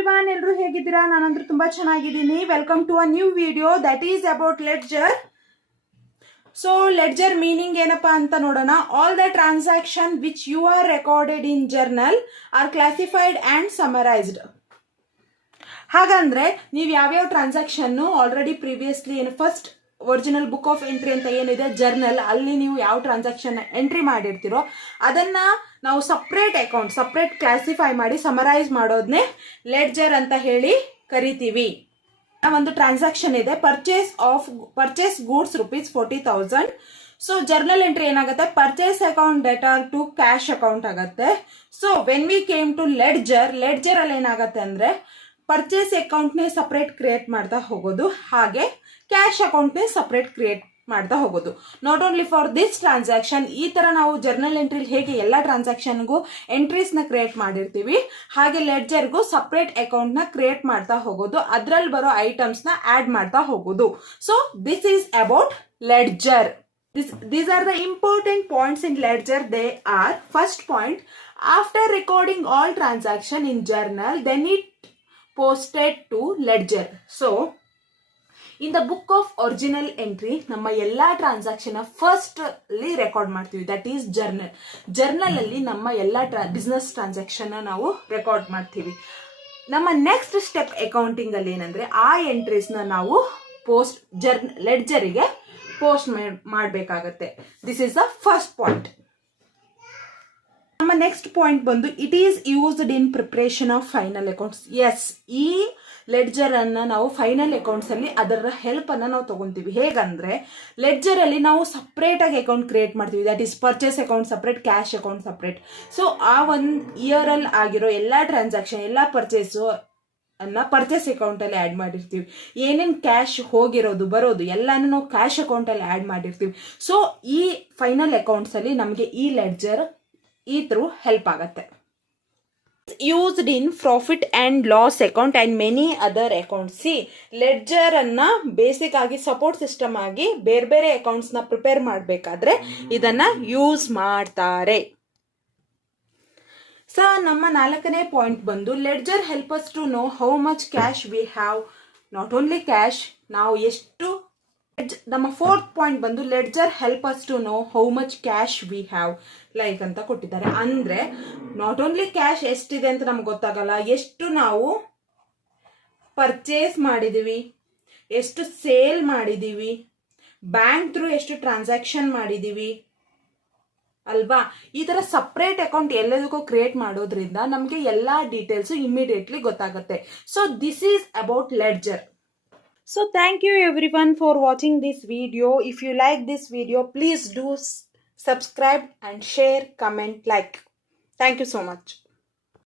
Everyone, ಎಲ್ಲರೂ ಹೇಗಿದ್ದೀರಾ? ನಾನಂತೂ ತುಂಬಾ ಚೆನ್ನಾಗಿದ್ದೀನಿ. Welcome to a new video that is about ledger. So ledger meaning ಏನಪ್ಪಾ ಅಂತ ನೋಡೋಣ. All the transaction which you are recorded in journal are classified and summarised. ಹಾಗಂದ್ರೆ ನೀವು ಯಾವ್ಯಾವ transaction already previously first original book of entry ಅಂತ ಏನಿದೆ journal, ಅಲ್ಲಿ ನೀವು ಯಾವ ಟ್ರಾನ್ಸಾಕ್ಷನ್ ಎಂಟ್ರಿ ಮಾಡಿರ್ತೀರೋ ಅದನ್ನ ನಾವು ಸಪ್ರೇಟ್ ಕ್ಲಾಸಿಫೈ ಮಾಡಿ ಸಮರೈಸ್ ಮಾಡೋದನ್ನೇ ಲೆಡ್ಜರ್ ಅಂತ ಹೇಳಿ ಕರಿತೀವಿ. ಒಂದು ಟ್ರಾನ್ಸಾಕ್ಷನ್ ಇದೆ, purchase goods ₹40,000. So journal entry ಏನಾಗುತ್ತೆ, purchase account debtor to cash account ಆಗುತ್ತೆ. So when we came to ledger ಅಲ್ಲಿ ಏನಾಗುತ್ತೆ ಅಂದ್ರೆ ಪರ್ಚೇಸ್ ಅಕೌಂಟ್ನೇ ಸಪ್ರೇಟ್ ಕ್ರಿಯೇಟ್ ಮಾಡ್ತಾ ಹೋಗೋದು, ಹಾಗೆ ಕ್ಯಾಶ್ ಅಕೌಂಟ್ನೇ ಸಪ್ರೇಟ್ ಕ್ರಿಯೇಟ್ ಮಾಡ್ತಾ ಹೋಗೋದು. Not only for this transaction, ಈ ತರ ನಾವು ಜರ್ನಲ್ ಎಂಟ್ರಿ ಹೇಗೆ ಎಲ್ಲ ಟ್ರಾನ್ಸಾಕ್ಷನ್ಗೂ ಎಂಟ್ರೀಸ್ ನ ಕ್ರಿಯೇಟ್ ಮಾಡಿರ್ತೀವಿ, ಹಾಗೆ ಲೆಡ್ಜರ್ಗೂ ಸಪ್ರೇಟ್ ಅಕೌಂಟ್ ನ ಕ್ರಿಯೇಟ್ ಮಾಡ್ತಾ ಹೋಗೋದು, ಅದ್ರಲ್ಲಿ ಬರೋ ಐಟಮ್ಸ್ ನ ಆಡ್ ಮಾಡ್ತಾ ಹೋಗೋದು. So this is about ledger. These are the important points in ledger. They are: first point, after recording all transaction in journal, then it posted to ledger. So in the book of original entry ನಮ್ಮ ಎಲ್ಲಾ transaction first ಅಲ್ಲಿ record ಮಾಡ್ತೀವಿ, that is journal ಅಲ್ಲಿ ನಮ್ಮ ಎಲ್ಲಾ business transaction ನಾವು record ಮಾಡ್ತೀವಿ. ನಮ್ಮ ನೆಕ್ಸ್ಟ್ ಸ್ಟೆಪ್ ಅಕೌಂಟಿಂಗ್ ಅಲ್ಲಿ ಏನಂದ್ರೆ ಆ ಎಂಟ್ರೀಸ್ ನಾವು ಲೆಡ್ಜರಿಗೆ ಪೋಸ್ಟ್ ಮಾಡಬೇಕಾಗತ್ತೆ. This is the first point. ನಮ್ಮ ನೆಕ್ಸ್ಟ್ ಪಾಯಿಂಟ್ ಬಂದು it is used in preparation of final accounts. Yes, ಈ ಲೆಡ್ಜರ್ ಅನ್ನ ನಾವು ಫೈನಲ್ ಅಕೌಂಟ್ಸ್ ಅಲ್ಲಿ ಅದರ ಹೆಲ್ಪ್ ಅನ್ನ ನಾವು ತಗೊಂತೀವಿ. ಹೇಗಂದ್ರೆ ಲೆಡ್ಜರ್ ಅಲ್ಲಿ ನಾವು ಸಪ್ರೇಟ್ ಆಗಿ ಅಕೌಂಟ್ ಕ್ರಿಯೇಟ್ ಮಾಡ್ತೀವಿ, that is purchase account separate, cash account separate. So ಆ ಒಂದು ಇಯರ್ ಅಲ್ಲಿ ಆಗಿರೋ ಎಲ್ಲಾ ಟ್ರಾನ್ಸಾಕ್ಷನ್, ಎಲ್ಲಾ ಪರ್ಚೇಸ್ ಅಕೌಂಟ್ ಅಲ್ಲಿ ಆಡ್ ಮಾಡಿರ್ತೀವಿ. ಏನೇನ್ ಕ್ಯಾಶ್ ಹೋಗಿರೋದು ಬರೋದು ಎಲ್ಲಾನು ನಾವು ಕ್ಯಾಶ್ ಅಕೌಂಟ್ ಅಲ್ಲಿ ಆಡ್ ಮಾಡಿರ್ತೀವಿ. ಸೊ ಈ ಫೈನಲ್ ಅಕೌಂಟ್ಸ್ ಅಲ್ಲಿ ನಮಗೆ ಈ ಲೆಡ್ಜರ್ ಈ ಥ್ರೂ ಹೆಲ್ಪ್ ಆಗತ್ತೆ. Used in profit and loss account and many other accounts. C, ledger ಅನ್ನ ಬೇಸಿಕ್ ಆಗಿ ಸಪೋರ್ಟ್ ಸಿಸ್ಟಮ್ ಆಗಿ ಬೇರೆ ಬೇರೆ ಅಕೌಂಟ್ಸ್ ನ ಪ್ರಿಪೇರ್ ಮಾಡಬೇಕಾದ್ರೆ ಇದನ್ನ ಯೂಸ್ ಮಾಡ್ತಾರೆ. ಸೊ ನಮ್ಮ ನಾಲ್ಕನೇ ಪಾಯಿಂಟ್ ಬಂದು ledger help us to know how much cash we have. Not only cash, ನಾವು ಎಷ್ಟು. ನಮ್ಮ ಫೋರ್ತ್ ಪಾಯಿಂಟ್ ಬಂದು ledger help us to know how much cash we have like ಅಂತ ಕೊಟ್ಟಿದ್ದಾರೆ. ಅಂದ್ರೆ ನಾಟ್ ಓನ್ಲಿ ಕ್ಯಾಶ್ ಎಷ್ಟಿದೆ ಅಂತ ನಮ್ಗೆ ಗೊತ್ತಾಗಲ್ಲ, ಎಷ್ಟು ನಾವು ಪರ್ಚೇಸ್ ಮಾಡಿದೀವಿ, ಎಷ್ಟು ಸೇಲ್ ಮಾಡಿದೀವಿ, ಬ್ಯಾಂಕ್ ಥ್ರೂ ಎಷ್ಟು ಟ್ರಾನ್ಸಾಕ್ಷನ್ ಮಾಡಿದೀವಿ ಅಲ್ವಾ. ಈ ತರ ಸಪ್ರೇಟ್ ಅಕೌಂಟ್ ಎಲ್ಲದಕ್ಕೂ ಕ್ರಿಯೇಟ್ ಮಾಡೋದ್ರಿಂದ ನಮಗೆ ಎಲ್ಲಾ ಡೀಟೇಲ್ಸ್ ಇಮಿಡಿಯೇಟ್ಲಿ ಗೊತ್ತಾಗುತ್ತೆ. So this is about ledger. So thank you everyone for watching this video. If you like this video, please do subscribe and share, comment, like. Thank you so much.